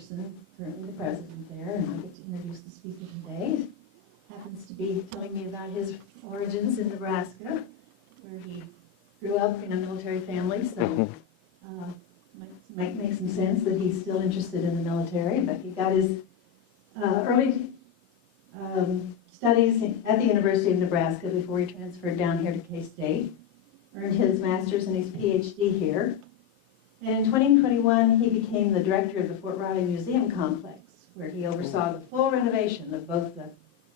Anderson, currently the president there, and I get to introduce the speaker today. Happens to be telling me about his origins in Nebraska, where he grew up in a military family, so might make some sense that he's still interested in the military, but he got his early studies at the University of Nebraska before he transferred down here to K-State, earned his master's and his PhD here. And in 2021, he became the director of the Fort Riley Museum complex, where he oversaw the full renovation of both the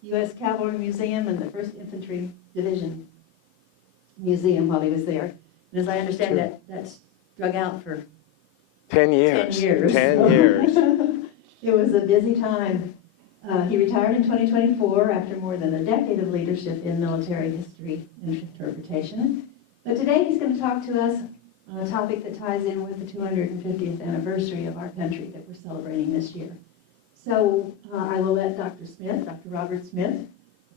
U.S. Cavalry Museum and the 1st Infantry Division Museum while he was there. And as I understand, that's drug out for 10 years. 10 years. 10 years. It was a busy time. He retired in 2024 after more than a decade of leadership in military history and interpretation. But today he's going to talk to us on a topic that ties in with the 250th anniversary of our country that we're celebrating this year. So I will let Dr. Smith, Dr. Robert Smith,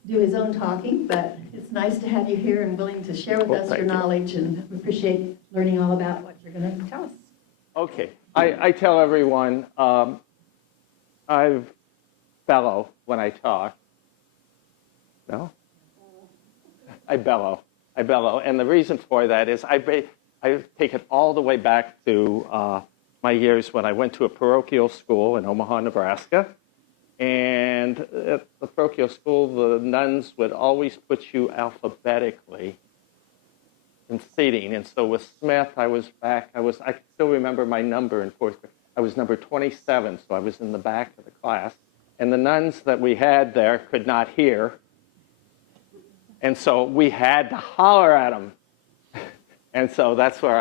do his own talking, but it's nice to have you here and willing to share with us your knowledge, and we appreciate learning all about what you're going to tell us. Okay. I tell everyone I bellow when I talk. No? I bellow. And the reason for that is I take it all the way back to my years when I went to a parochial school in Omaha, Nebraska. And at the parochial school, the nuns would always put you alphabetically in seating. And so with Smith, I can still remember my number in fourth grade. I was number 27, so I was in the back of the class. And the nuns that we had there could not hear. And so we had to holler at them. And so that's where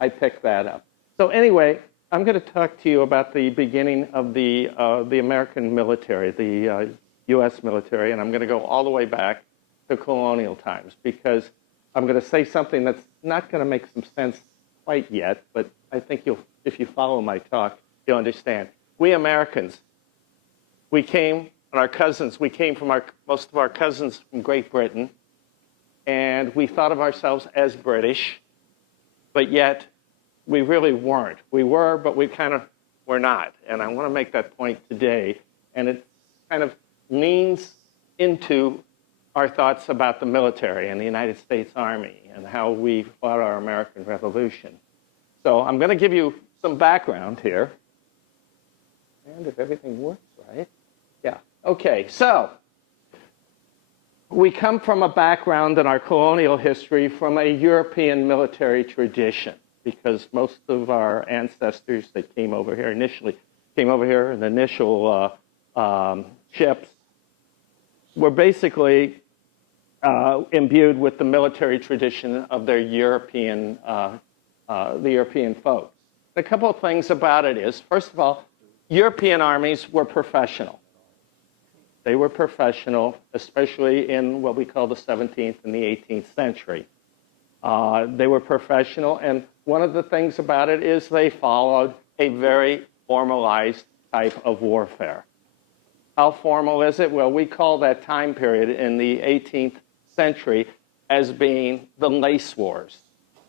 I picked that up. So anyway, I'm going to talk to you about the beginning of the American military, the U.S. military, and I'm going to go all the way back to colonial times, because I'm going to say something that's not going to make some sense quite yet, but I think if you follow my talk, you'll understand. We Americans, we came from most of our cousins from Great Britain, and we thought of ourselves as British, but yet we really weren't. We were, but we kind of were not. And I want to make that point today. And it kind of leans into our thoughts about the military and the United States Army and how we fought our American Revolution. So I'm going to give you some background here. And if everything works right. Yeah. Okay. So we come from a background in our colonial history from a European military tradition, because most of our ancestors that came over here in the initial ships were basically imbued with the military tradition of their European, the European folks. A couple of things about it is, first of all, European armies were professional. They were professional, especially in what we call the 17th and the 18th century. They were professional, and one of the things about it is they followed a very formalized type of warfare. How formal is it? Well, we call that time period in the 18th century as being the lace wars.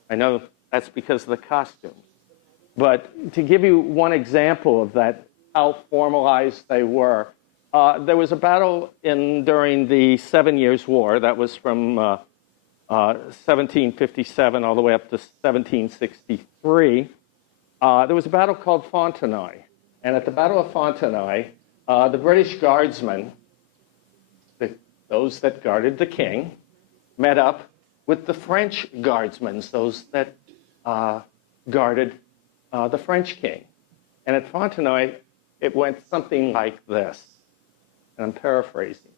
I know that's because of the costumes. But to give you one example of that, how formalized they were, there was a battle during the 7 Years' War. That was from 1757 all the way up to 1763. There was a battle called Fontenoy. And at the Battle of Fontenoy, the British guardsmen, those that guarded the king, met up with the French guardsmen, those that guarded the French king. And at Fontenoy, it went something like this. And I'm paraphrasing.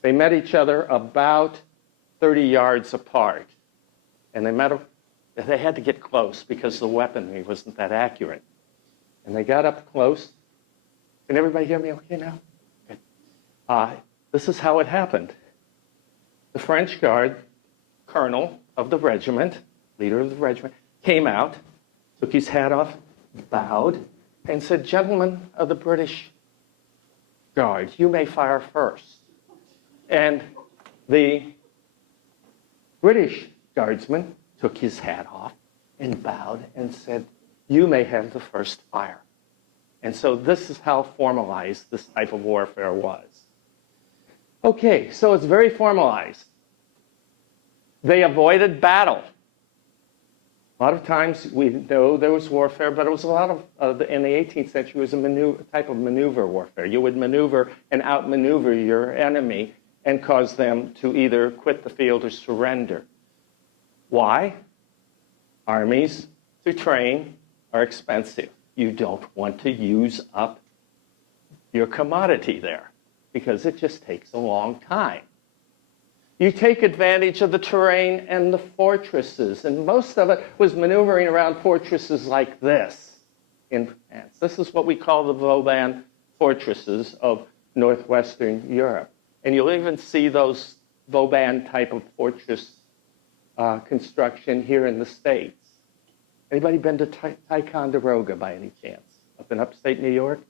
They met each other about 30 yards apart. And they had to get close because the weaponry wasn't that accurate. And they got up close. Can everybody hear me okay now? Good. This is how it happened. The French guard, colonel of the regiment, leader of the regiment, came out, took his hat off, bowed, and said, "Gentlemen of the British Guard, you may fire first." And the British guardsman took his hat off and bowed and said, "You may have the first fire." And so this is how formalized this type of warfare was. Okay, so it's very formalized. They avoided battle. A lot of times we know there was warfare, but it was a lot of, in the 18th century, it was a type of maneuver warfare. You would maneuver and outmaneuver your enemy and cause them to either quit the field or surrender. Why? Armies to train are expensive. You don't want to use up your commodity there because it just takes a long time. You take advantage of the terrain and the fortresses, and most of it was maneuvering around fortresses like this in France. This is what we call the Vauban fortresses of northwestern Europe. And you'll even see those Vauban type of fortress construction here in the States. Anybody been to Ticonderoga by any chance? Up in upstate New York?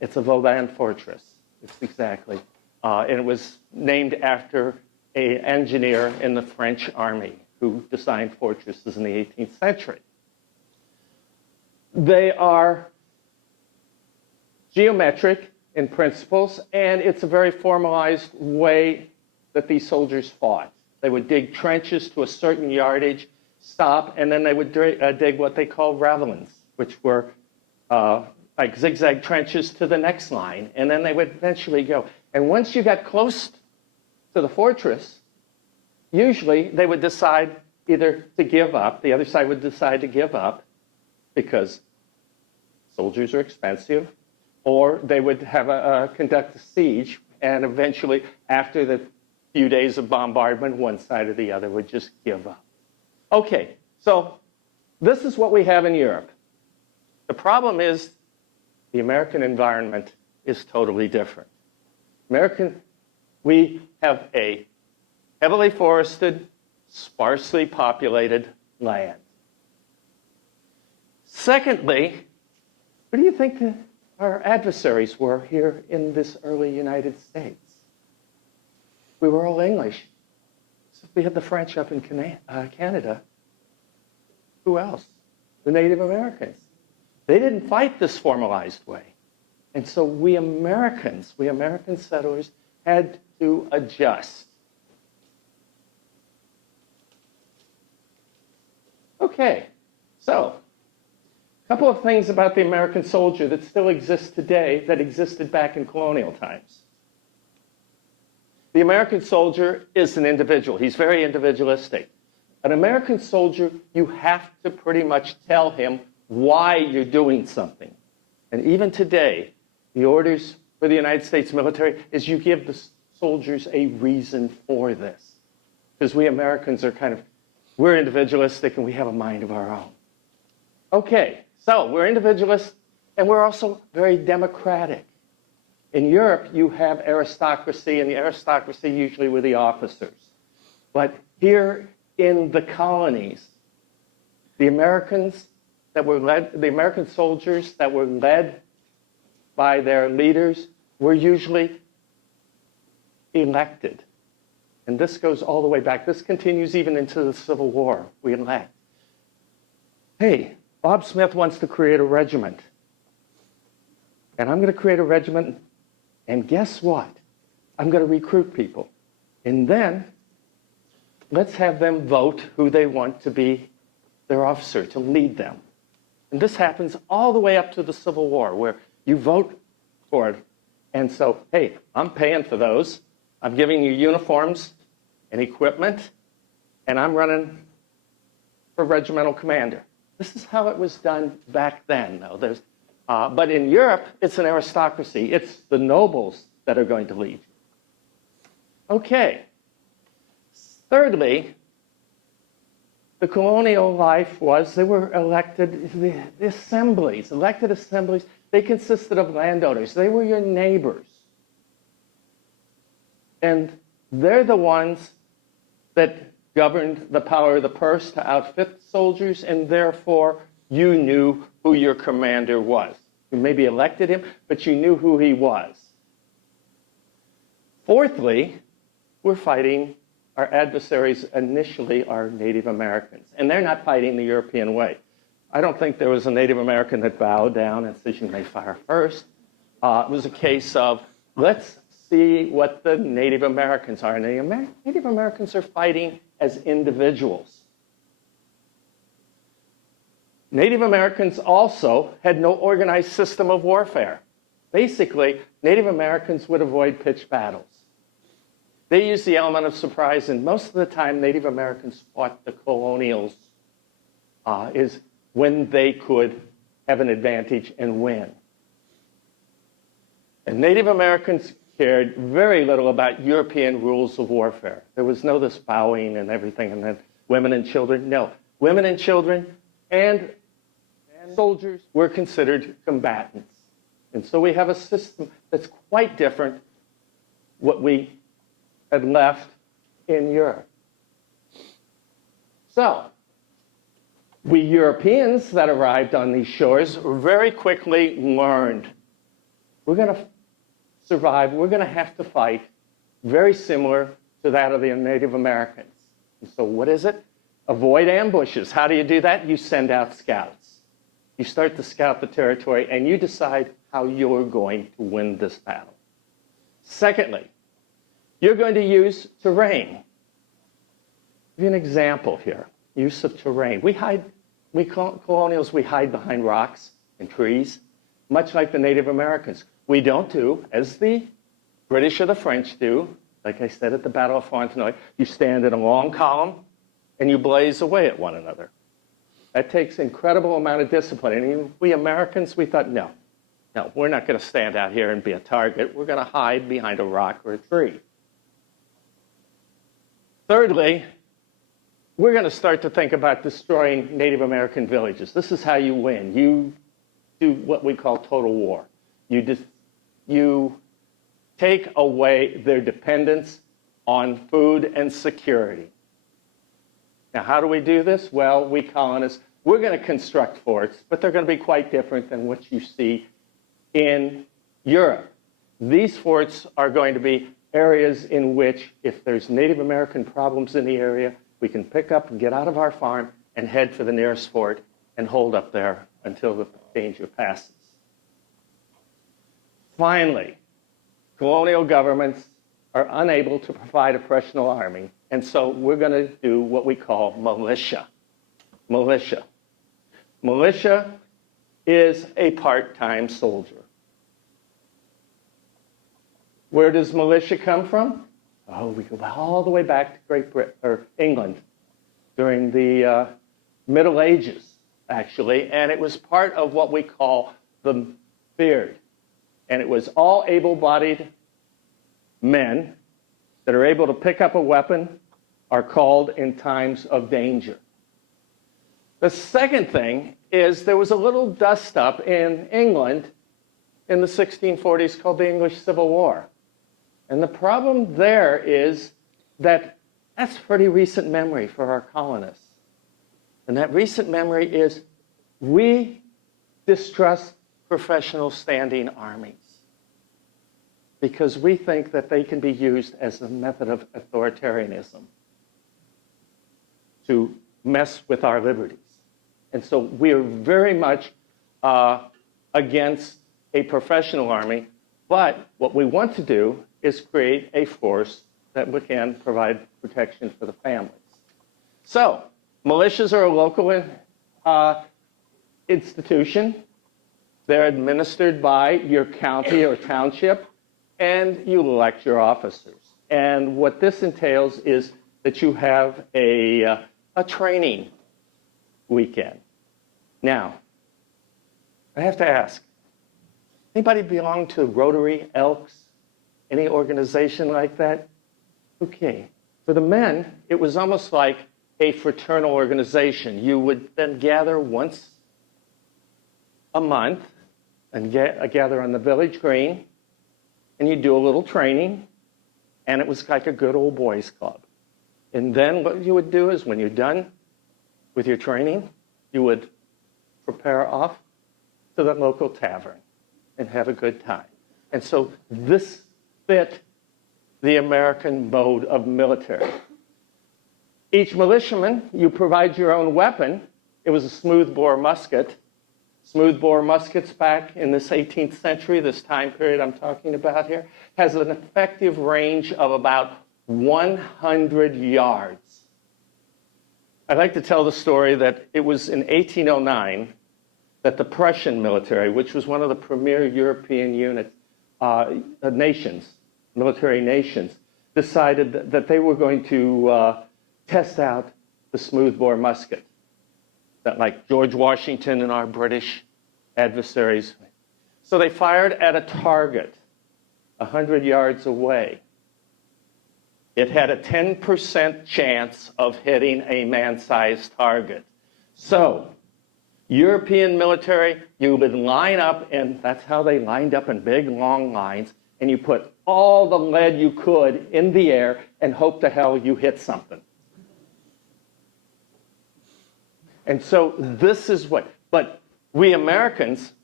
It's a Vauban fortress. It's exactly. And it was named after an engineer in the French army who designed fortresses in the 18th century. They are geometric in principles, and it's a very formalized way that these soldiers fought. They would dig trenches to a certain yardage, stop, and then they would dig what they call ravelins, which were like zigzag trenches to the next line, and then they would eventually go. And once you got close to the fortress, usually they would decide either to give up, the other side would decide to give up because soldiers are expensive, or they would have conduct a siege, and eventually, after the few days of bombardment, one side or the other would just give up. Okay, so this is what we have in Europe. The problem is the American environment is totally different. We have a heavily forested, sparsely populated land. Secondly, what do you think our adversaries were here in this early United States? We were all English. So we had the French up in Canada. Who else? The Native Americans. They didn't fight this formalized way. And so we American settlers, had to adjust. Okay, so a couple of things about the American soldier that still exists today that existed back in colonial times. The American soldier is an individual. He's very individualistic. An American soldier, you have to pretty much tell him why you're doing something. And even today, the orders for the United States military is you give the soldiers a reason for this. Because we Americans are we're individualistic and we have a mind of our own. Okay, so we're individualists and we're also very democratic. In Europe, you have aristocracy, and the aristocracy usually were the officers. But here in the colonies, the American soldiers that were led by their leaders were usually elected. And this goes all the way back. This continues even into the Civil War. We elect. Hey, Bob Smith wants to create a regiment. And I'm going to create a regiment. And guess what? I'm going to recruit people. And then let's have them vote who they want to be their officer, to lead them. And this happens all the way up to the Civil War, where you vote for it. And so, hey, I'm paying for those. I'm giving you uniforms and equipment, and I'm running for regimental commander. This is how it was done back then, though. But in Europe, it's an aristocracy. It's the nobles that are going to lead. Okay. Thirdly, the colonial life was they were elected, the assemblies, elected assemblies, they consisted of landowners. They were your neighbors. And they're the ones that governed the power of the purse to outfit soldiers, and therefore you knew who your commander was. You maybe elected him, but you knew who he was. Fourthly, we're fighting, our adversaries initially are Native Americans, and they're not fighting the European way. I don't think there was a Native American that bowed down and said, you may fire first. It was a case of, let's see what the Native Americans are. And the Native Americans are fighting as individuals. Native Americans also had no organized system of warfare. Basically, Native Americans would avoid pitched battles. They used the element of surprise, and most of the time, Native Americans fought the colonials is when they could have an advantage and win. And Native Americans cared very little about European rules of warfare. There was no this bowing and everything, and then women and children. No, women and children and soldiers were considered combatants. And so we have a system that's quite different what we had left in Europe. So, we Europeans that arrived on these shores very quickly learned we're going to survive, we're going to have to fight very similar to that of the Native Americans. And so what is it? Avoid ambushes. How do you do that? You send out scouts. You start to scout the territory, and you decide how you're going to win this battle. Secondly, you're going to use terrain. I'll give you an example here. Use of terrain. Colonials, we hide behind rocks and trees, much like the Native Americans. We don't do, as the British or the French do, like I said at the Battle of Fontenoy, you stand in a long column and you blaze away at one another. That takes incredible amount of discipline. And we Americans, we thought, no, we're not going to stand out here and be a target. We're going to hide behind a rock or a tree. Thirdly, we're going to start to think about destroying Native American villages. This is how you win. You do what we call total war. You take away their dependence on food and security. Now, how do we do this? Well, we colonists, we're going to construct forts, but they're going to be quite different than what you see in Europe. These forts are going to be areas in which, if there's Native American problems in the area, we can pick up and get out of our farm and head for the nearest fort and hold up there until the danger passes. Finally, colonial governments are unable to provide a professional army, and so we're going to do what we call militia. Militia. Militia is a part-time soldier. Where does militia come from? Oh, we go all the way back to Great Britain or England during the Middle Ages, actually, and it was part of what we call the beard. And it was all able-bodied men that are able to pick up a weapon are called in times of danger. The second thing is there was a little dust-up in England in the 1640s called the English Civil War. And the problem there is that that's pretty recent memory for our colonists. And that recent memory is we distrust professional standing armies because we think that they can be used as a method of authoritarianism to mess with our liberties. And so we are very much against a professional army, but what we want to do is create a force that can provide protection for the families. So, militias are a local institution. They're administered by your county or township, and you elect your officers. And what this entails is that you have a training weekend. Now, I have to ask, anybody belong to Rotary, Elks, any organization like that? Okay. For the men, it was almost like a fraternal organization. You would then gather once a month and gather on the village green, and you do a little training, and it was like a good old boys club. And then what you would do is when you're done with your training, you would prepare off to the local tavern and have a good time. And so this fit the American mode of military. Each militiaman, you provide your own weapon it was a smoothbore musket. Smoothbore muskets back in this 18th century, this time period I'm talking about here, has an effective range of about 100 yards. I'd like to tell the story that it was in 1809 that the Prussian military, which was one of the premier European military nations, decided that they were going to test out the smoothbore musket that, like George Washington and our British adversaries. So they fired at a target 100 yards away. It had a 10% chance of hitting a man-sized target. So European military, you would line up, and that's how they lined up in big, long lines, and you put all the lead you could in the air and hope to hell you hit something. And so this is but we Americans,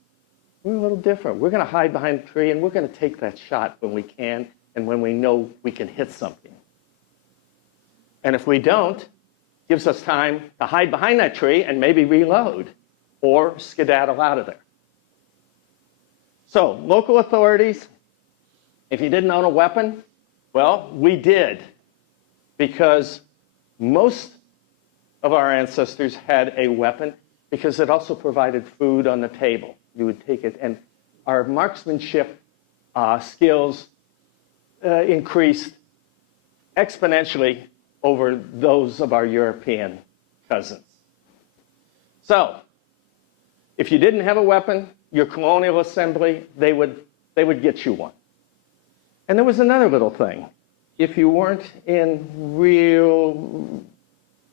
we're a little different. We're going to hide behind a tree, and we're going to take that shot when we can and when we know we can hit something. And if we don't, it gives us time to hide behind that tree and maybe reload or skedaddle out of there. So local authorities, if you didn't own a weapon, well, we did, because most of our ancestors had a weapon because it also provided food on the table. You would take it, and our marksmanship skills increased exponentially over those of our European cousins. So, if you didn't have a weapon, your colonial assembly, they would get you one. And there was another little thing. If you weren't real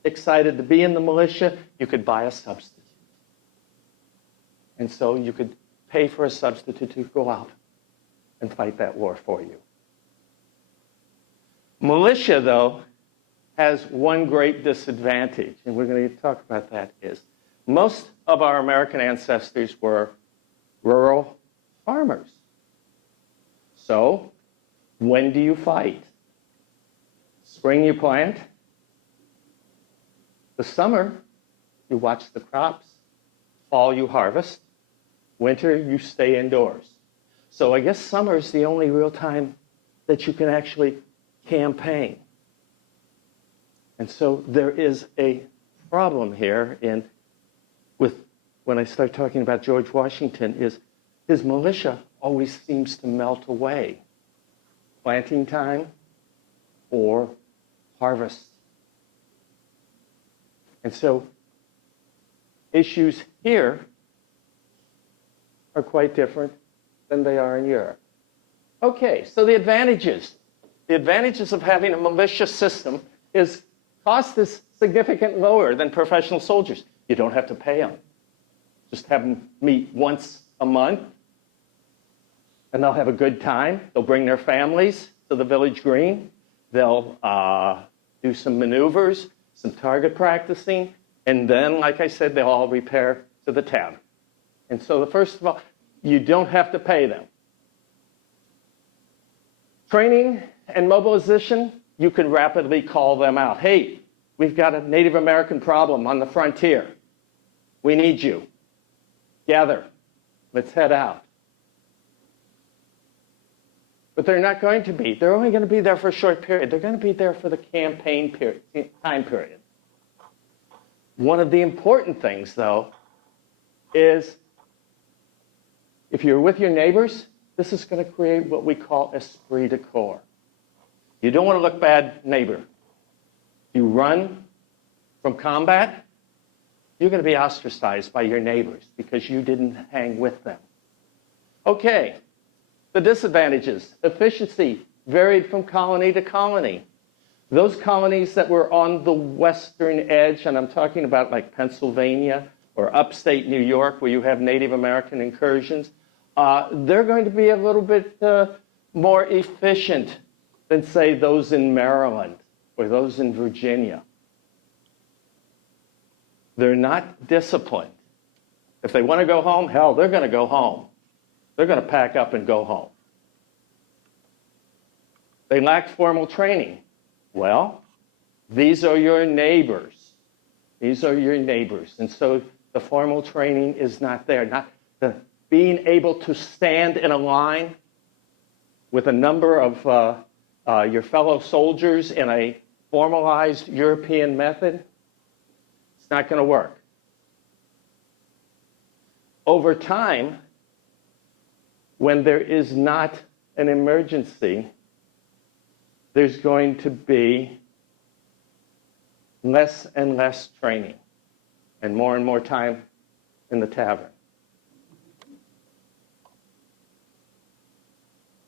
excited to be in the militia, you could buy a substitute. And so you could pay for a substitute to go out and fight that war for you. Militia, though, has one great disadvantage, and we're going to talk about that, is most of our American ancestors were rural farmers. So, when do you fight? Spring you plant. The summer, you watch the crops. Fall, you harvest. Winter, you stay indoors. So I guess summer is the only real time that you can actually campaign. And so there is a problem here when I start talking about George Washington, is his militia always seems to melt away. Planting time or harvest. And so issues here are quite different than they are in Europe. Okay, so the advantages. The advantages of having a militia system is cost is significantly lower than professional soldiers. You don't have to pay them. Just have them meet once a month, and they'll have a good time. They'll bring their families to the village green. They'll do some maneuvers, some target practicing, and then, like I said, they'll all repair to the tavern. And so, first of all, you don't have to pay them. Training and mobilization, you can rapidly call them out. Hey, we've got a Native American problem on the frontier. We need you. Gather. Let's head out. But they're not going to be. They're only going to be there for a short period. They're going to be there for the campaign period, time period. One of the important things, though, is if you're with your neighbors, this is going to create what we call esprit de corps. You don't want to look bad, neighbor. You run from combat, you're going to be ostracized by your neighbors because you didn't hang with them. Okay, the disadvantages. Efficiency varied from colony to colony. Those colonies that were on the western edge, and I'm talking about like Pennsylvania or upstate New York where you have Native American incursions, they're going to be a little bit more efficient than, say, those in Maryland or those in Virginia. They're not disciplined. If they want to go home, hell, they're going to go home. They're going to pack up and go home. They lacked formal training. Well, these are your neighbors. These are your neighbors. And so the formal training is not there. Not the being able to stand in a line with a number of your fellow soldiers in a formalized European method, it's not going to work. Over time, when there is not an emergency, there's going to be less and less training and more time in the tavern.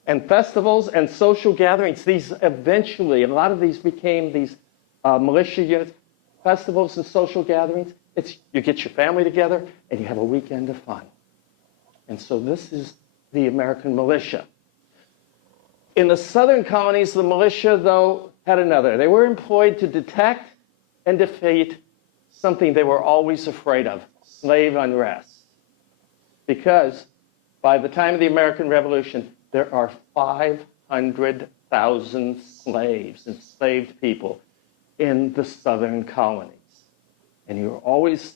And festivals and social gatherings, these eventually, a lot of these became these militia units. Festivals and social gatherings, it's you get your family together and you have a weekend of fun. And so this is the American militia. In the southern colonies, the militia, though, had another. They were employed to detect and defeat something they were always afraid of, slave unrest. Because by the time of the American Revolution, there are 500,000 slaves, enslaved people, in the southern colonies. And you're always,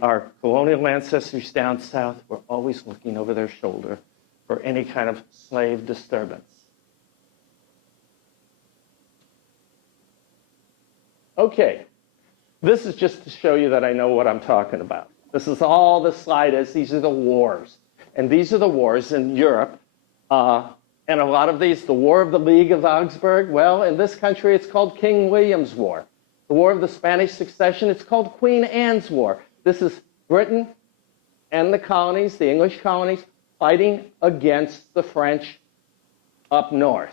our colonial ancestors down south were always looking over their shoulder for any kind of slave disturbance. Okay, this is just to show you that I know what I'm talking about. This is all the slide is. These are the wars. And these are the wars in Europe. And a lot of these, the War of the League of Augsburg, well, in this country, it's called King William's War. The War of the Spanish Succession, it's called Queen Anne's War. This is Britain and the colonies, the English colonies, fighting against the French up north.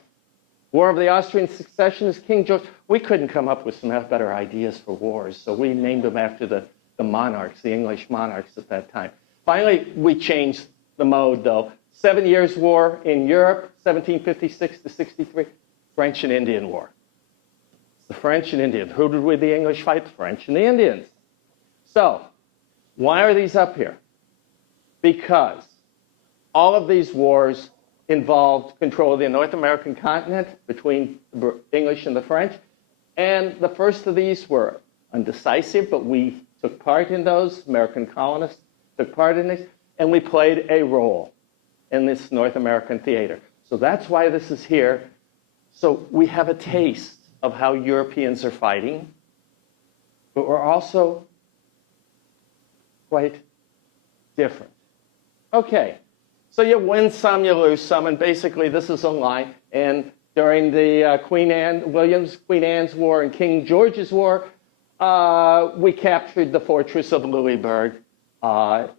War of the Austrian Succession is King George. We couldn't come up with some better ideas for wars, so we named them after the monarchs, the English monarchs at that time. Finally, we changed the mode, though. 7 Years' War in Europe, 1756 to 63, French and Indian War. The French and Indians. Who did we, the English, fight? The French and the Indians. So, why are these up here? Because all of these wars involved control of the North American continent between the English and the French. And the first of these were undecisive, but we took part in those. American colonists took part in these, and we played a role in this North American theater. So that's why this is here. So we have a taste of how Europeans are fighting, but we're also quite different. Okay, so you win some, you lose some, and basically this is a line. And during the Queen Anne's War and King George's War, we captured the fortress of Louisburg off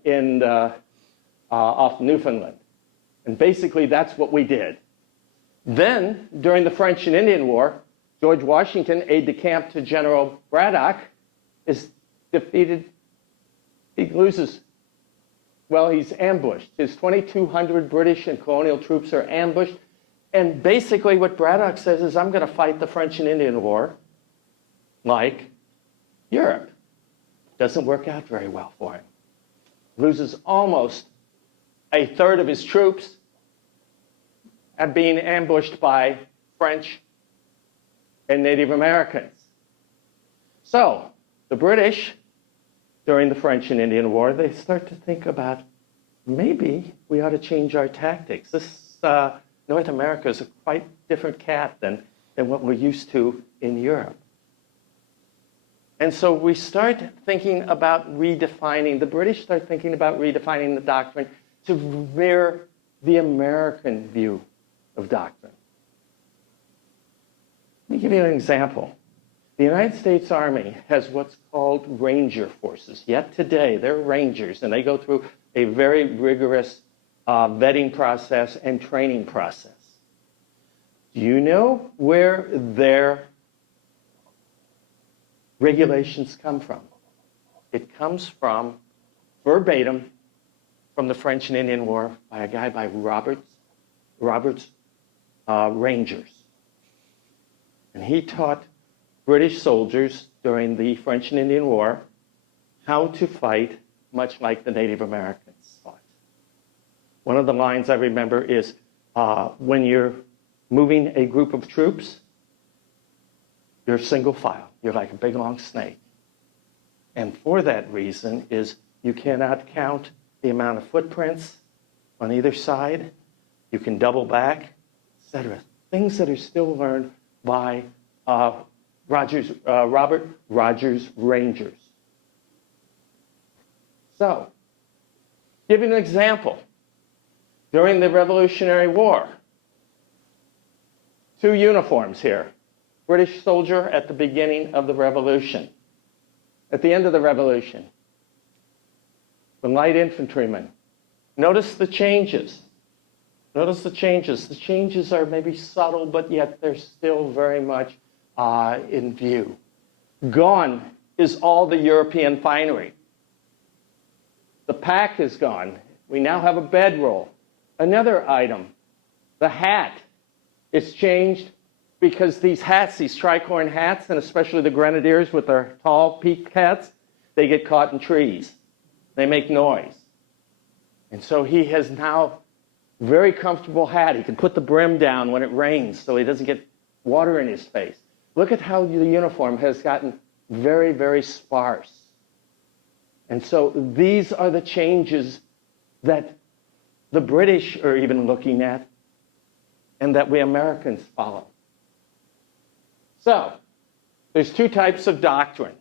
Newfoundland. And basically that's what we did. Then, during the French and Indian War, George Washington, aide-de-camp to General Braddock, is defeated. He loses. Well, he's ambushed. His 2,200 British and colonial troops are ambushed. And basically what Braddock says is, I'm going to fight the French and Indian War like Europe. Doesn't work out very well for him. Loses almost a third of his troops at being ambushed by French and Native Americans. So the British, during the French and Indian War, they start to think about, maybe we ought to change our tactics. This North America is a quite different cat than what we're used to in Europe. And so we start thinking about redefining, the British start thinking about redefining the doctrine to mirror the American view of doctrine. Let me give you an example. The United States Army has what's called ranger forces. Yet today, they're rangers, and they go through a very rigorous vetting process and training process. Do you know where their regulations come from? It comes from, verbatim, from the French and Indian War by a guy by Roberts Rangers. And he taught British soldiers during the French and Indian War how to fight much like the Native Americans fought. One of the lines I remember is, when you're moving a group of troops, you're single file. You're like a big long snake. And for that reason is you cannot count the amount of footprints on either side. You can double back, etc. Things that are still learned by Robert Rogers Rangers. So, give you an example. During the Revolutionary War, 2 uniforms here. British soldier at the beginning of the Revolution. At the end of the Revolution, the light infantryman. Notice the changes. Notice the changes. The changes are maybe subtle, but yet they're still very much in view. Gone is all the European finery. The pack is gone. We now have a bedroll. Another item, the hat is changed because these hats, these tricorn hats, and especially the grenadiers with their tall peaked hats, they get caught in trees. They make noise. And so he has now very comfortable hat. He can put the brim down when it rains so he doesn't get water in his face. Look at how the uniform has gotten very, very sparse. And so these are the changes that the British are even looking at and that we Americans follow. So there's 2 types of doctrine.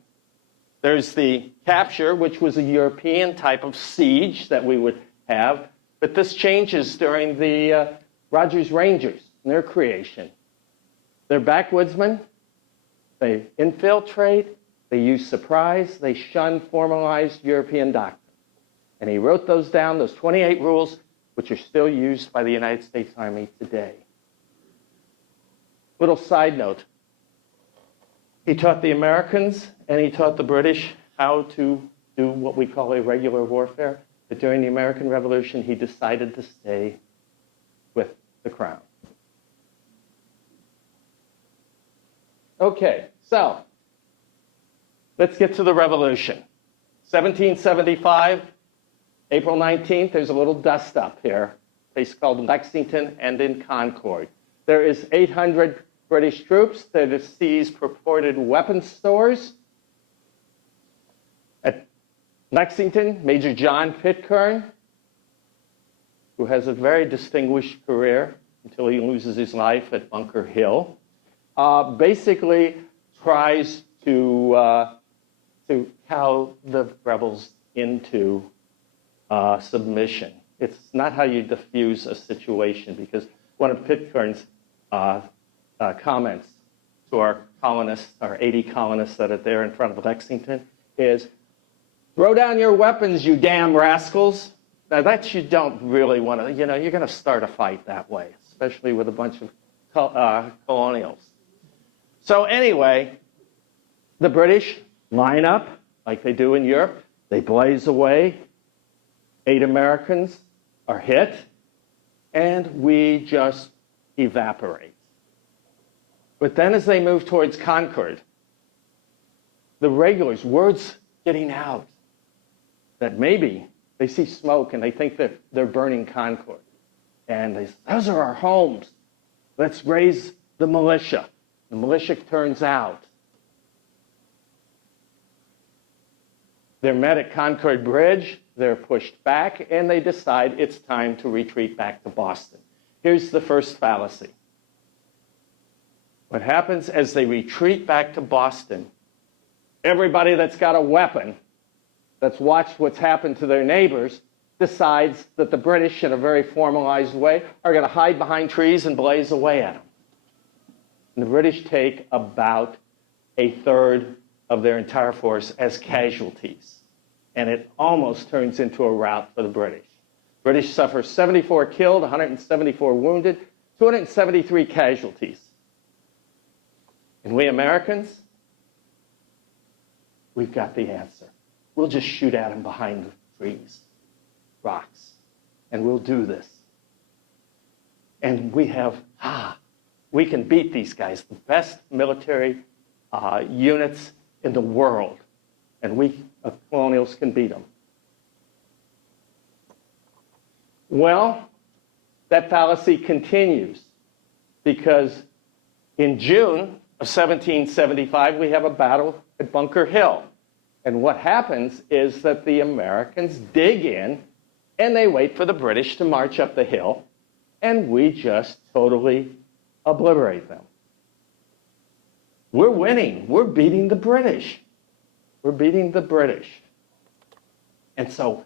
There's the capture, which was a European type of siege that we would have, but this changes during the Rogers Rangers and their creation. They're backwoodsmen. They infiltrate. They use surprise. They shun formalized European doctrine. And he wrote those down, those 28 rules, which are still used by the United States Army today. Little side note. He taught the Americans and he taught the British how to do what we call irregular warfare. But during the American Revolution, he decided to stay with the crown. Okay, so let's get to the revolution. 1775, April 19th, there's a little dust up here, a place called Lexington and in Concord. There is 800 British troops that have seized purported weapons stores. At Lexington, Major John Pitcairn, who has a very distinguished career until he loses his life at Bunker Hill, basically tries to cow the rebels into submission. It's not how you diffuse a situation, because one of Pitcairn's comments to our colonists, our 80 colonists that are there in front of Lexington, is, "Throw down your weapons, you damn rascals." Now that you don't really want to, you're going to start a fight that way, especially with a bunch of colonials. So anyway, the British line up like they do in Europe. They blaze away. 8 Americans are hit, and we just evaporate. But then as they move towards Concord, the regulars, word's getting out that maybe they see smoke and they think that they're burning Concord. And they say, "Those are our homes. Let's raise the militia." The militia turns out. They're met at Concord Bridge. They're pushed back, and they decide it's time to retreat back to Boston. Here's the first fallacy. What happens as they retreat back to Boston, everybody that's got a weapon, that's watched what's happened to their neighbors, decides that the British, in a very formalized way, are going to hide behind trees and blaze away at them. And the British take about 1/3 of their entire force as casualties. And it almost turns into a rout for the British. British suffer 74 killed, 174 wounded, 273 casualties. And we Americans, we've got the answer. We'll just shoot at them behind the trees, rocks, and we'll do this. And we have, we can beat these guys, the best military units in the world, and we colonials can beat them. Well, that fallacy continues, because in June of 1775, we have a battle at Bunker Hill. And what happens is that the Americans dig in and they wait for the British to march up the hill, and we just totally obliterate them. We're winning. We're beating the British. We're beating the British. And so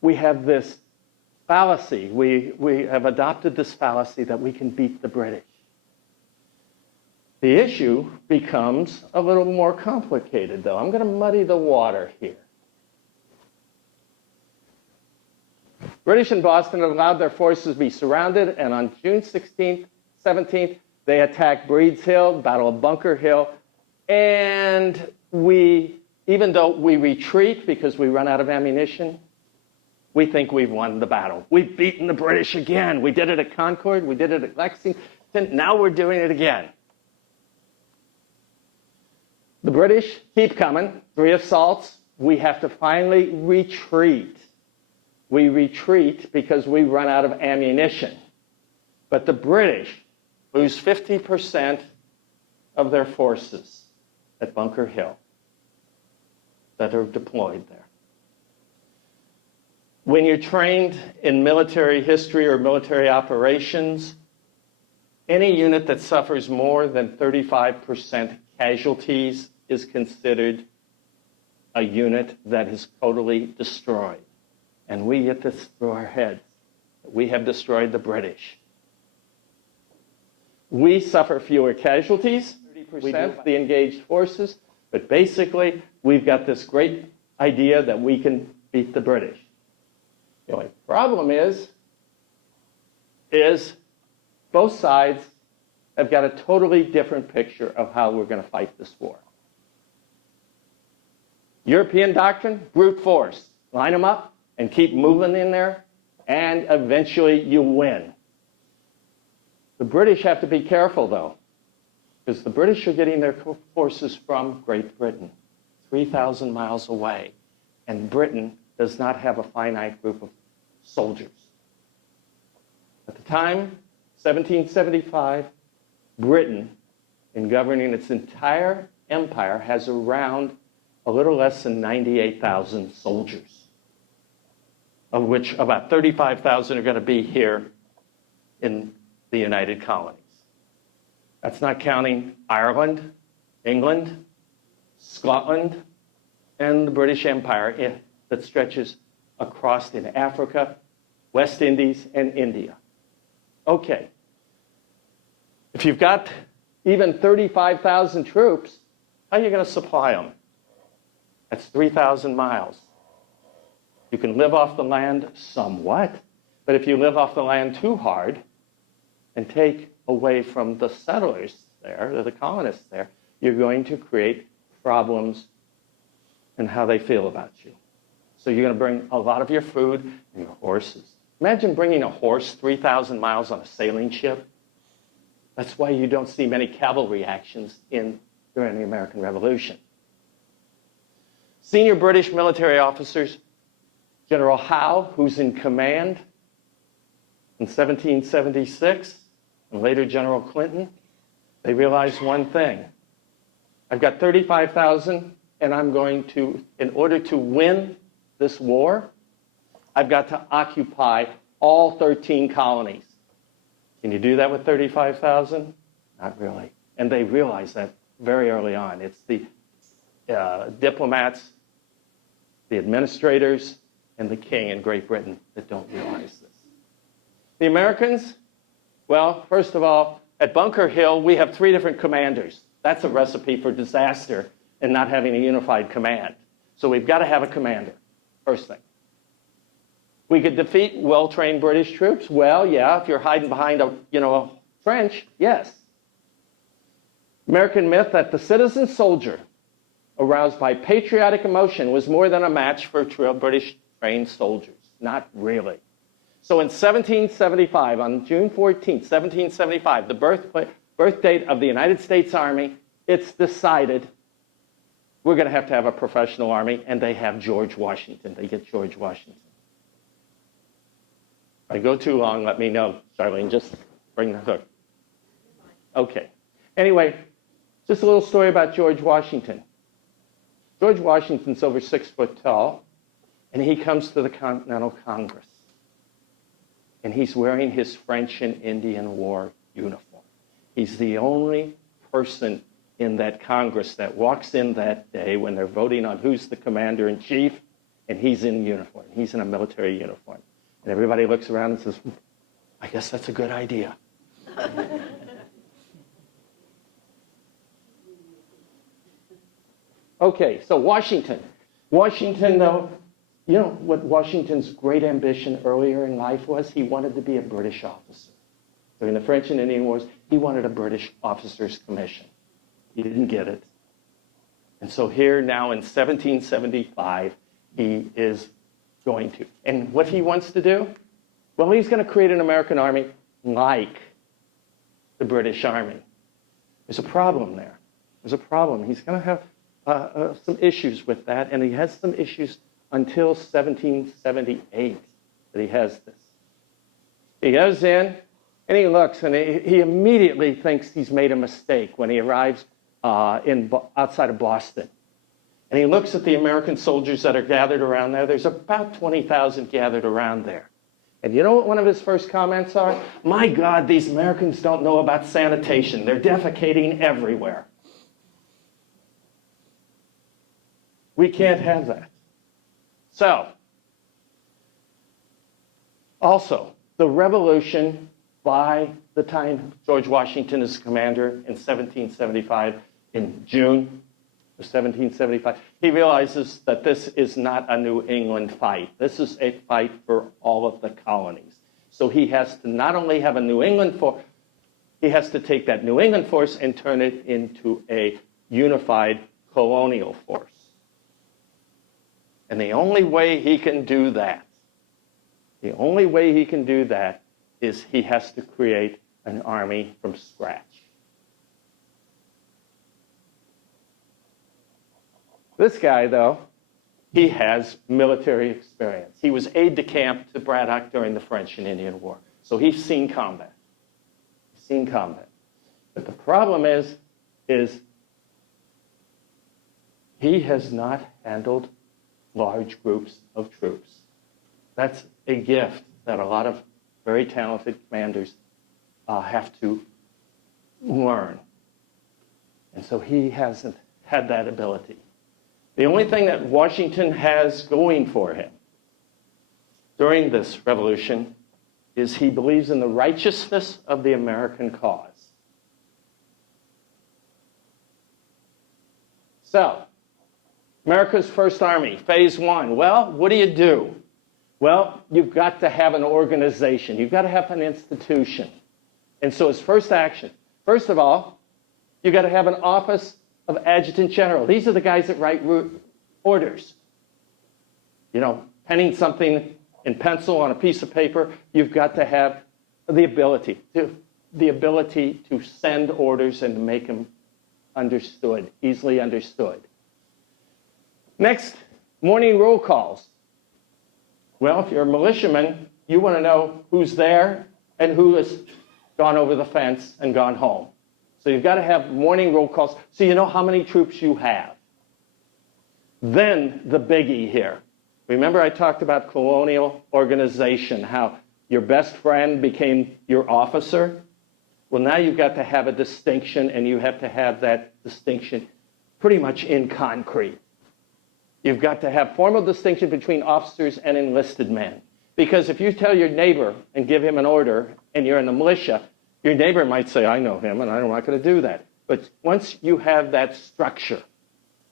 we have this fallacy. We have adopted this fallacy that we can beat the British. The issue becomes a little more complicated, though. I'm going to muddy the water here. British in Boston had allowed their forces to be surrounded, and on June 16th, 17th, they attacked Breed's Hill, Battle of Bunker Hill, and even though we retreat because we run out of ammunition, we think we've won the battle. We've beaten the British again. We did it at Concord. We did it at Lexington. Now we're doing it again. The British keep coming. 3 assaults. We have to finally retreat. We retreat because we run out of ammunition. But the British lose 50% of their forces at Bunker Hill that are deployed there. When you're trained in military history or military operations, any unit that suffers more than 35% casualties is considered a unit that is totally destroyed. And we get this through our heads. We have destroyed the British. We suffer fewer casualties, 30% the engaged forces, but basically we've got this great idea that we can beat the British. The only problem is both sides have got a totally different picture of how we're going to fight this war. European doctrine, brute force. Line them up and keep moving in there, and eventually you win. The British have to be careful, though, because the British are getting their forces from Great Britain, 3,000 miles away, and Britain does not have a finite group of soldiers. At the time, 1775, Britain, in governing its entire empire, has around a little less than 98,000 soldiers, of which about 35,000 are going to be here in the United Colonies. That's not counting Ireland, England, Scotland, and the British Empire that stretches across in Africa, West Indies, and India. Okay. If you've got even 35,000 troops, how are you going to supply them? That's 3,000 miles. You can live off the land somewhat, but if you live off the land too hard and take away from the settlers there, or the colonists there, you're going to create problems in how they feel about you. So you're going to bring a lot of your food and your horses. Imagine bringing a horse 3,000 miles on a sailing ship. That's why you don't see many cavalry actions during the American Revolution. Senior British military officers, General Howe, who's in command in 1776, and later General Clinton, they realized one thing. I've got 35,000, and I'm going to, in order to win this war, I've got to occupy all 13 colonies. Can you do that with 35,000? Not really. And they realized that very early on. It's the diplomats, the administrators, and the king in Great Britain that don't realize this. The Americans, well, first of all, at Bunker Hill, we have 3 different commanders. That's a recipe for disaster and not having a unified command. So we've got to have a commander, first thing. We could defeat well-trained British troops. Well, yeah, if you're hiding behind a trench, yes. American myth that the citizen soldier, aroused by patriotic emotion, was more than a match for British trained soldiers. Not really. So in 1775, on June 14th, 1775, the birth date of the United States Army, it's decided we're going to have a professional army, and they have George Washington. They get George Washington. If I go too long, let me know, Charlene. Just bring the hook. Okay. Anyway, just a little story about George Washington. George Washington's over 6 foot tall, and he comes to the Continental Congress. And he's wearing his French and Indian War uniform. He's the only person in that Congress that walks in that day when they're voting on who's the commander-in-chief, and he's in uniform. He's in a military uniform. And everybody looks around and says, I guess that's a good idea. Okay, so Washington. Washington, though, you know what Washington's great ambition earlier in life was? He wanted to be a British officer. During the French and Indian Wars, he wanted a British officer's commission. He didn't get it. And so here now in 1775, he is going to. And what he wants to do? Well, he's going to create an American army like the British Army. There's a problem there. There's a problem. He's going to have some issues with that, and he has some issues until 1778 that he has this. He goes in, and he looks, and he immediately thinks he's made a mistake when he arrives outside of Boston. And he looks at the American soldiers that are gathered around there. There's about 20,000 gathered around there. And you know what one of his first comments are? My God, these Americans don't know about sanitation. They're defecating everywhere. We can't have that. So, also, the revolution, by the time George Washington is commander in 1775, in June of 1775, he realizes that this is not a New England fight. This is a fight for all of the colonies. So he has to not only have a New England force, he has to take that New England force and turn it into a unified colonial force. And the only way he can do that, is he has to create an army from scratch. This guy, though, he has military experience. He was aide-de-camp to Braddock during the French and Indian War. So he's seen combat. But the problem is he has not handled large groups of troops. That's a gift that a lot of very talented commanders have to learn. And so he hasn't had that ability. The only thing that Washington has going for him during this revolution is he believes in the righteousness of the American cause. So, America's First Army, Phase 1. Well, what do? Well, you've got to have an organization. You've got to have an institution. And so his first action, first of all, you've got to have an office of adjutant general. These are the guys that write orders. You know, penning something in pencil on a piece of paper, you've got to have the ability to send orders and to make them understood, easily understood. Next, morning roll calls. Well, if you're a militiaman, you want to know who's there and who has gone over the fence and gone home. So you've got to have morning roll calls so you know how many troops you have. Then the biggie here. Remember I talked about colonial organization, how your best friend became your officer? Well, now you've got to have a distinction, and you have to have that distinction pretty much in concrete. You've got to have formal distinction between officers and enlisted men. Because if you tell your neighbor and give him an order and you're in the militia, your neighbor might say, I know him and I'm not going to do that. But once you have that structure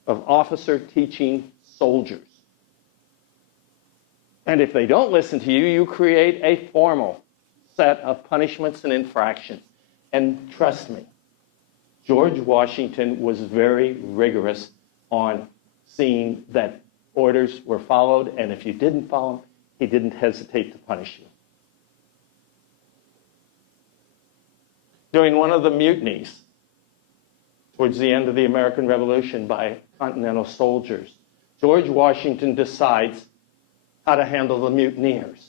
of officer teaching soldiers, and if they don't listen to you, you create a formal set of punishments and infractions. And trust me, George Washington was very rigorous on seeing that orders were followed, and if you didn't follow them, he didn't hesitate to punish you. During one of the mutinies, towards the end of the American Revolution by Continental soldiers, George Washington decides how to handle the mutineers.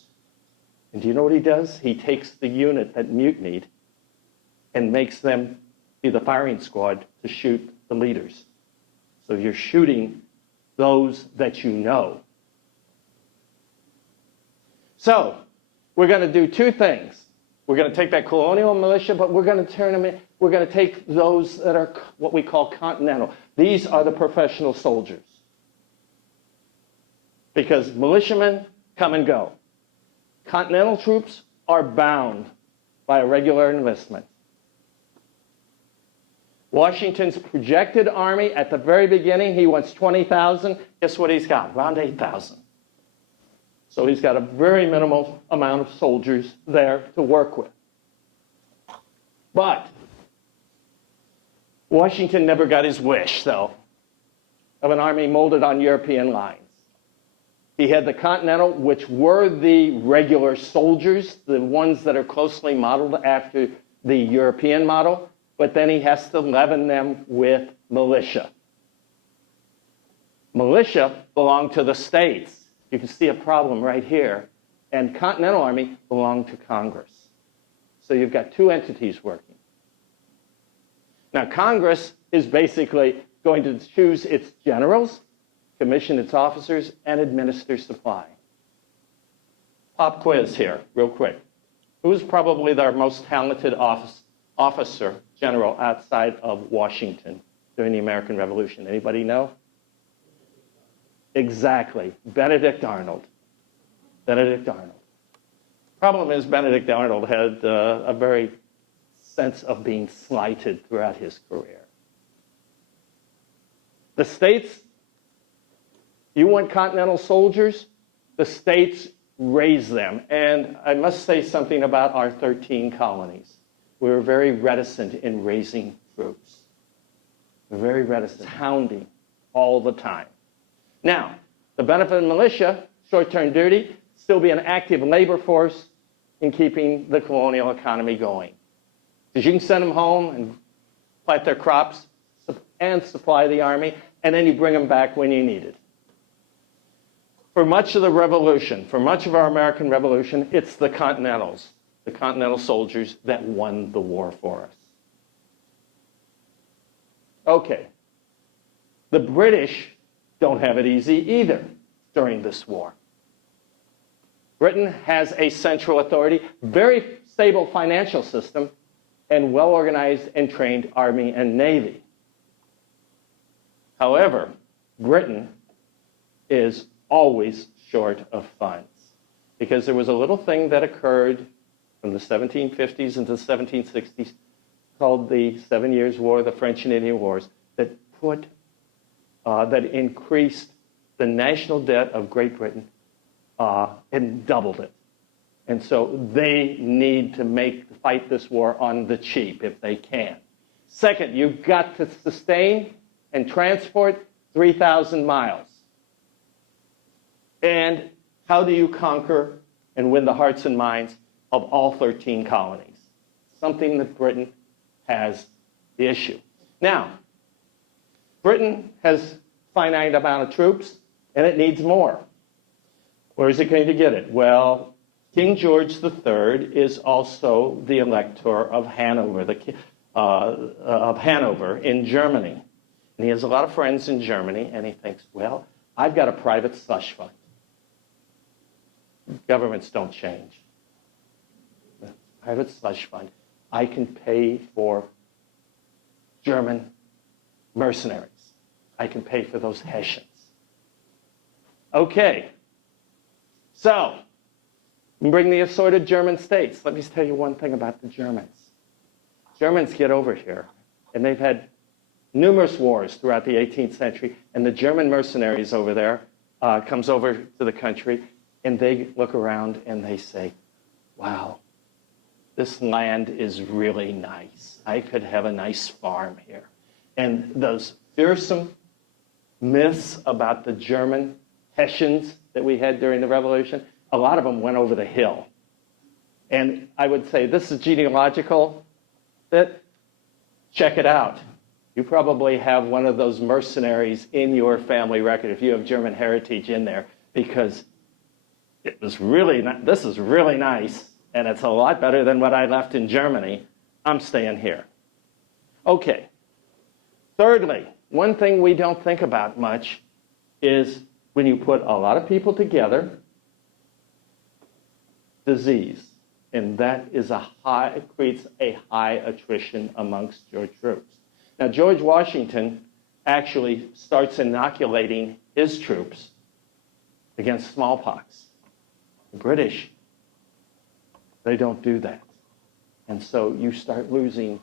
And do you know what he does? He takes the unit that mutinied and makes them be the firing squad to shoot the leaders. So you're shooting those that you know. So we're going to do two things. We're going to take that colonial militia, but we're going to turn them in. We're going to take those that are what we call continental. These are the professional soldiers. Because militiamen come and go. Continental troops are bound by a regular enlistment. Washington's projected army at the very beginning, he wants 20,000. Guess what he's got? Around 8,000. So he's got a very minimal amount of soldiers there to work with. But Washington never got his wish, though, of an army molded on European lines. He had the Continental, which were the regular soldiers, the ones that are closely modeled after the European model, but then he has to leaven them with militia. Militia belong to the states. You can see a problem right here. And Continental Army belonged to Congress. So you've got two entities working. Now, Congress is basically going to choose its generals, commission its officers, and administer supply. Pop quiz here, real quick. Who's probably their most talented officer, general, outside of Washington during the American Revolution? Anybody know? Exactly. Benedict Arnold. Benedict Arnold. Problem is, Benedict Arnold had a very sense of being slighted throughout his career. The states, you want Continental soldiers, the states raise them. And I must say something about our 13 colonies. We were very reticent in raising troops. Very reticent, hounding all the time. Now, the benefit of militia, short-term duty, still be an active labor force in keeping the colonial economy going. Because you can send them home and plant their crops and supply the army, and then you bring them back when you need it. For much of the revolution, for much of our American Revolution, it's the Continentals, the Continental soldiers that won the war for us. Okay. The British don't have it easy either during this war. Britain has a central authority, very stable financial system, and well-organized and trained army and navy. However, Britain is always short of funds because there was a little thing that occurred from the 1750s into the 1760s called the 7 Years' War, the French and Indian Wars, that increased the national debt of Great Britain and doubled it. And so they need to fight this war on the cheap if they can. Second, you've got to sustain and transport 3,000 miles. And how do you conquer and win the hearts and minds of all 13 colonies? Something that Britain has the issue. Now, Britain has finite amount of troops, and it needs more. Where is it going to get it? Well, King George III is also the elector of Hanover, in Germany. And he has a lot of friends in Germany, and he thinks, well, I've got a private slush fund. Governments don't change. Private slush fund. I can pay for German mercenaries. I can pay for those Hessians. Okay. So, bring the assorted German states. Let me tell you one thing about the Germans. Germans get over here, and they've had numerous wars throughout the 18th century, and the German mercenaries over there comes over to the country, and they look around and they say, wow, this land is really nice. I could have a nice farm here. And those fearsome myths about the German Hessians that we had during the Revolution, a lot of them went over the hill. And I would say, this is genealogical. Check it out. You probably have one of those mercenaries in your family record if you have German heritage in there, because it was this is really nice, and it's a lot better than what I left in Germany. I'm staying here. Okay. Thirdly, one thing we don't think about much is when you put a lot of people together, disease. And that is creates a high attrition amongst your troops. Now, George Washington actually starts inoculating his troops against smallpox. The British, they don't do that. And so you start losing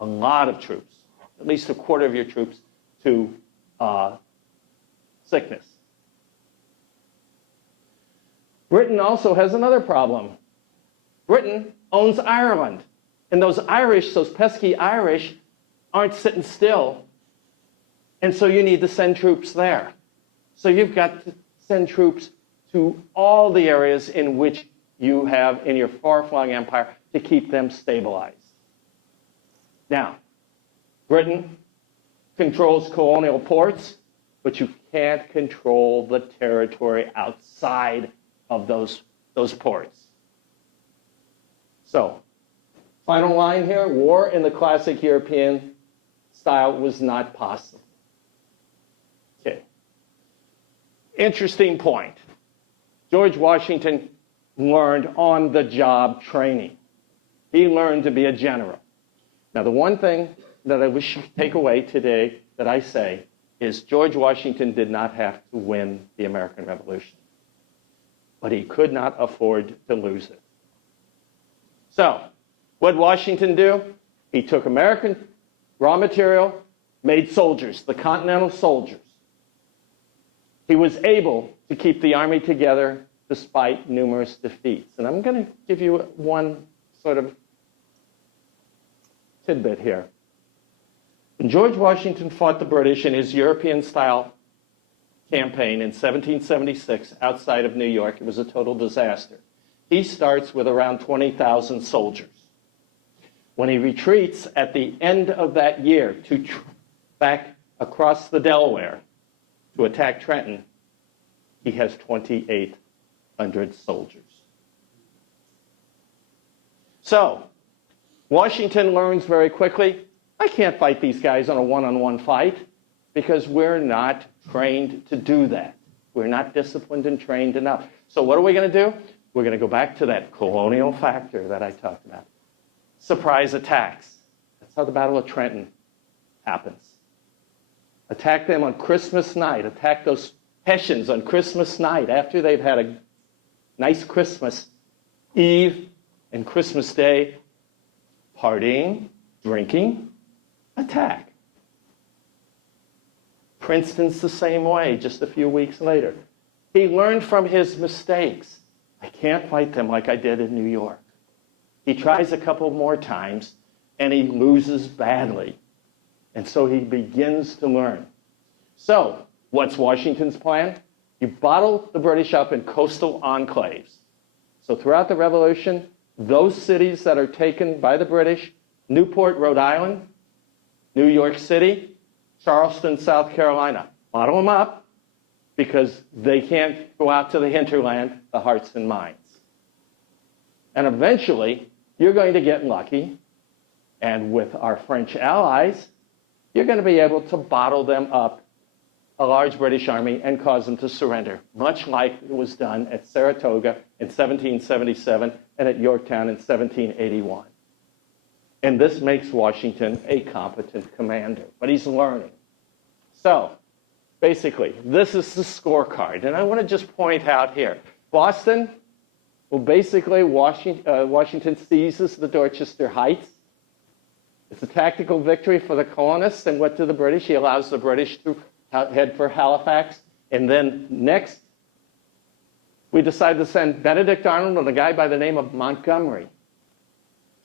a lot of troops, at least a quarter of your troops, to sickness. Britain also has another problem. Britain owns Ireland. And those Irish, those pesky Irish, aren't sitting still. And so you need to send troops there. So you've got to send troops to all the areas in which you have in your far-flung empire to keep them stabilized. Now, Britain controls colonial ports, but you can't control the territory outside of those ports. So, final line here, war in the classic European style was not possible. Okay. Interesting point. George Washington learned on-the-job training. He learned to be a general. Now, the one thing that I wish you take away today that I say is George Washington did not have to win the American Revolution, but he could not afford to lose it. So, what did Washington do? He took American raw material, made soldiers, the Continental soldiers. He was able to keep the army together despite numerous defeats. And I'm going to give you one sort of tidbit here. When George Washington fought the British in his European-style campaign in 1776 outside of New York, it was a total disaster. He starts with around 20,000 soldiers. When he retreats at the end of that year back across the Delaware to attack Trenton, he has 2,800 soldiers. So, Washington learns very quickly, I can't fight these guys on a one-on-one fight because we're not trained to do that. We're not disciplined and trained enough. So what are we going to do? We're going to go back to that colonial factor that I talked about. Surprise attacks. That's how the Battle of Trenton happens. Attack them on Christmas night. Attack those Hessians on Christmas night after they've had a nice Christmas Eve and Christmas Day, partying, drinking, attack. Princeton's the same way, just a few weeks later. He learned from his mistakes. I can't fight them like I did in New York. He tries a couple more times, and he loses badly. And so he begins to learn. So, what's Washington's plan? You bottle the British up in coastal enclaves. So throughout the Revolution, those cities that are taken by the British, Newport, Rhode Island, New York City, Charleston, South Carolina, bottle them up because they can't go out to the hinterland, the hearts and minds. And eventually, you're going to get lucky, and with our French allies, you're going to be able to bottle them up, a large British army, and cause them to surrender, much like it was done at Saratoga in 1777 and at Yorktown in 1781. And this makes Washington a competent commander, but he's learning. So, basically, this is the scorecard. And I want to just point out here, Boston, well, basically, Washington seizes the Dorchester Heights. It's a tactical victory for the colonists. And what do the British? He allows the British to head for Halifax. And then next, we decide to send Benedict Arnold and a guy by the name of Montgomery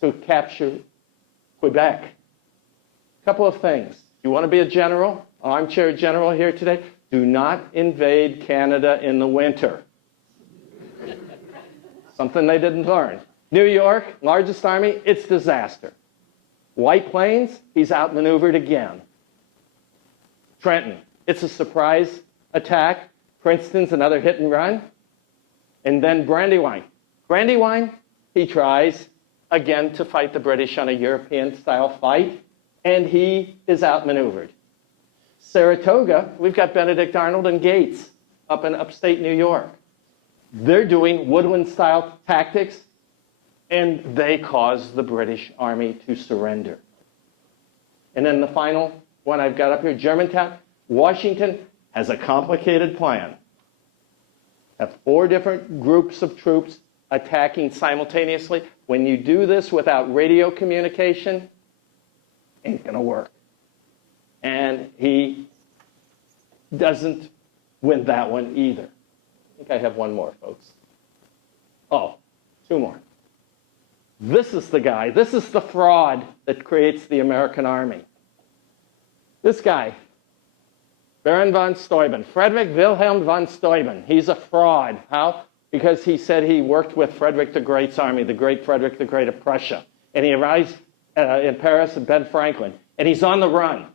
to capture Quebec. A couple of things. You want to be a general, armchair general here today? Do not invade Canada in the winter. Something they didn't learn. New York, largest army, it's disaster. White Plains, he's outmaneuvered again. Trenton, it's a surprise attack. Princeton's another hit and run. And then Brandywine. Brandywine, he tries again to fight the British on a European-style fight, and he is outmaneuvered. Saratoga, we've got Benedict Arnold and Gates up in upstate New York. They're doing woodland-style tactics, and they cause the British Army to surrender. And then the final one I've got up here, Germantown. Washington has a complicated plan. Have 4 different groups of troops attacking simultaneously. When you do this without radio communication, ain't gonna work. And he doesn't win that one either. I think I have one more, folks. Oh, 2 more. This is the guy, this is the fraud that creates the American Army. This guy, Baron von Steuben, Friedrich Wilhelm von Steuben. He's a fraud. How? Because he said he worked with Frederick the Great's army, the great Frederick the Great of Prussia. And he arrives in Paris at Ben Franklin, and he's on the run.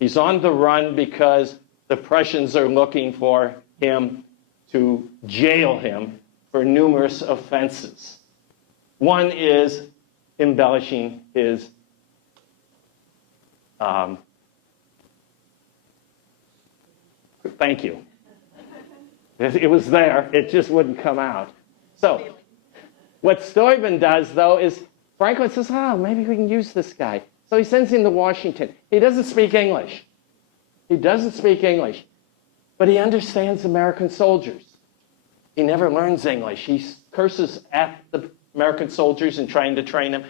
He's on the run because the Prussians are looking for him to jail him for numerous offenses. One is embellishing his thank you. It was there. It just wouldn't come out. So what Steuben does, though, is Franklin says, oh, maybe we can use this guy. So he sends him to Washington. He doesn't speak English. He doesn't speak English. But he understands American soldiers. He never learns English. He curses at the American soldiers and trying to train them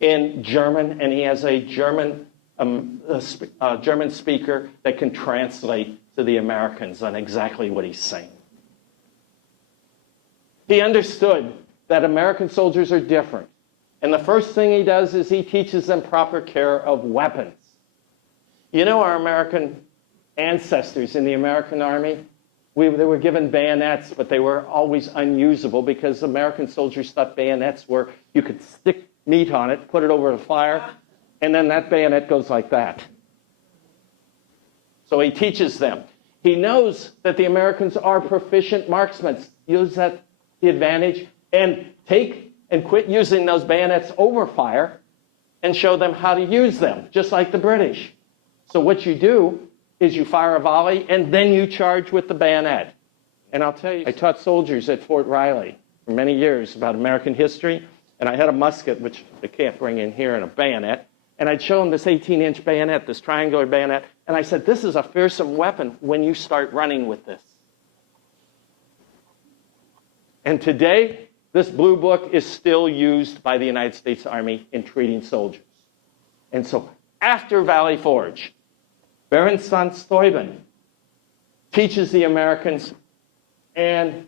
in German, and he has a German speaker that can translate to the Americans on exactly what he's saying. He understood that American soldiers are different. And the first thing he does is he teaches them proper care of weapons. You know, our American ancestors in the American Army, they were given bayonets, but they were always unusable because American soldiers thought bayonets were, you could stick meat on it, put it over the fire, and then that bayonet goes like that. So he teaches them. He knows that the Americans are proficient marksmen. Use that the advantage and quit using those bayonets over fire and show them how to use them, just like the British. So what you do is you fire a volley and then you charge with the bayonet. And I'll tell you, I taught soldiers at Fort Riley for many years about American history, and I had a musket, which I can't bring in here, and a bayonet. And I'd show them this 18-inch bayonet, this triangular bayonet, and I said, this is a fearsome weapon when you start running with this. And today, this blue book is still used by the United States Army in treating soldiers. And so after Valley Forge, Baron von Steuben teaches the Americans, and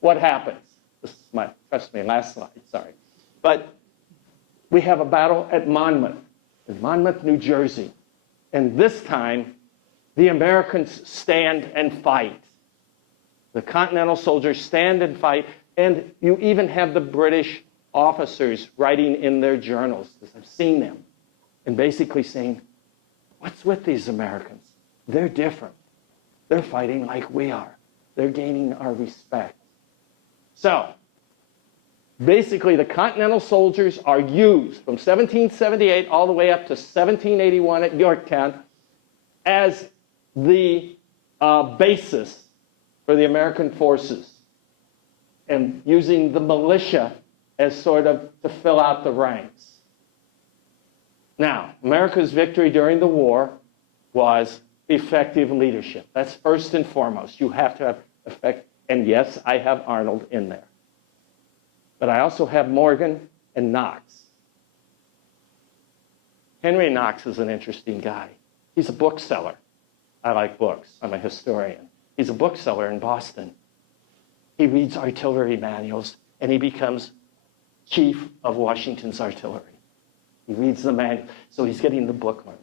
what happens? This is my, trust me, last slide, sorry. But we have a battle at Monmouth, in Monmouth, New Jersey. And this time, the Americans stand and fight. The Continental soldiers stand and fight, and you even have the British officers writing in their journals, because I've seen them, and basically saying, what's with these Americans? They're different. They're fighting like we are. They're gaining our respect. So, basically, the Continental soldiers are used from 1778 all the way up to 1781 at Yorktown as the basis for the American forces, and using the militia as sort of to fill out the ranks. Now, America's victory during the war was effective leadership. That's first and foremost. You have to have effect. And yes, I have Arnold in there. But I also have Morgan and Knox. Henry Knox is an interesting guy. He's a bookseller. I like books. I'm a historian. He's a bookseller in Boston. He reads artillery manuals, and he becomes chief of Washington's artillery. He reads the manual, so he's getting the book learned.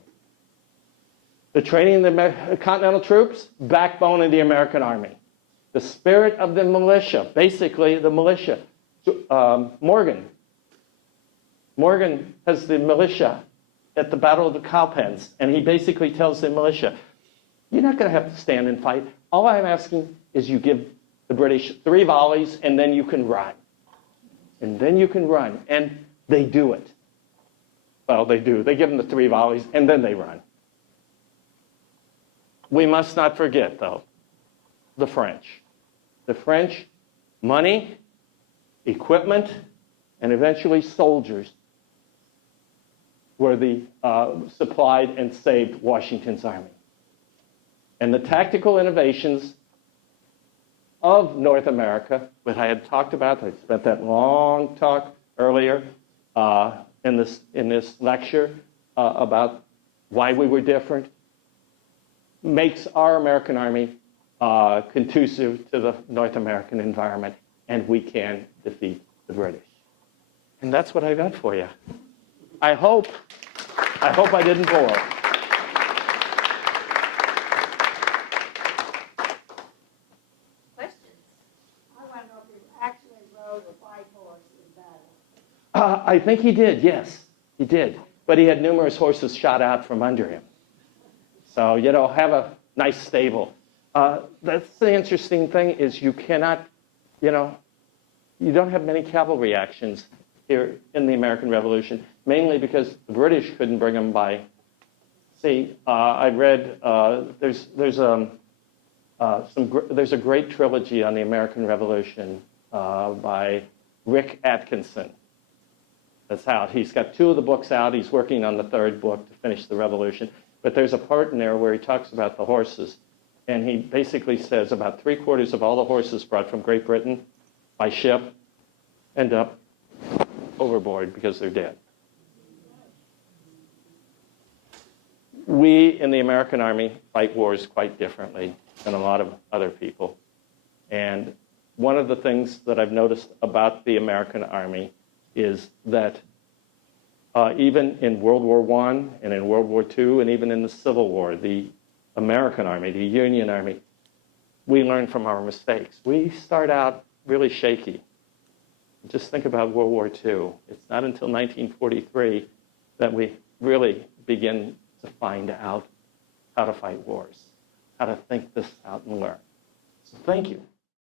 The training of the Continental troops, backbone of the American Army. The spirit of the militia, basically the militia. Morgan has the militia at the Battle of the Cowpens, and he basically tells the militia, you're not going to have to stand and fight. All I'm asking is you give the British 3 volleys, and then you can run. And then you can run. And they do it. Well, they do. They give them the 3 volleys, and then they run. We must not forget, though, the French. The French, money, equipment, and eventually soldiers were the supplied and saved Washington's army. And the tactical innovations of North America, that I had talked about, I spent that long talk earlier in this lecture about why we were different, makes our American Army conducive to the North American environment, and we can defeat the British. And that's what I got for you. I hope I didn't bore. Questions? I want to know if he actually rode a white horse in battle. I think he did, yes, he did. But he had numerous horses shot out from under him. So, have a nice stable. That's the interesting thing is you cannot, you don't have many cavalry actions here in the American Revolution, mainly because the British couldn't bring them by sea. I read there's a great trilogy on the American Revolution by Rick Atkinson. That's out. He's got 2 of the books out. He's working on the 3rd book to finish the Revolution. But there's a part in there where he talks about the horses. And he basically says about 3/4 of all the horses brought from Great Britain by ship end up overboard because they're dead. We in the American Army fight wars quite differently than a lot of other people. And one of the things that I've noticed about the American Army is that even in World War I and in World War II and even in the Civil War, the American Army, the Union Army, we learn from our mistakes. We start out really shaky. Just think about World War II. It's not until 1943 that we really begin to find out how to fight wars, how to think this out and learn. So thank you.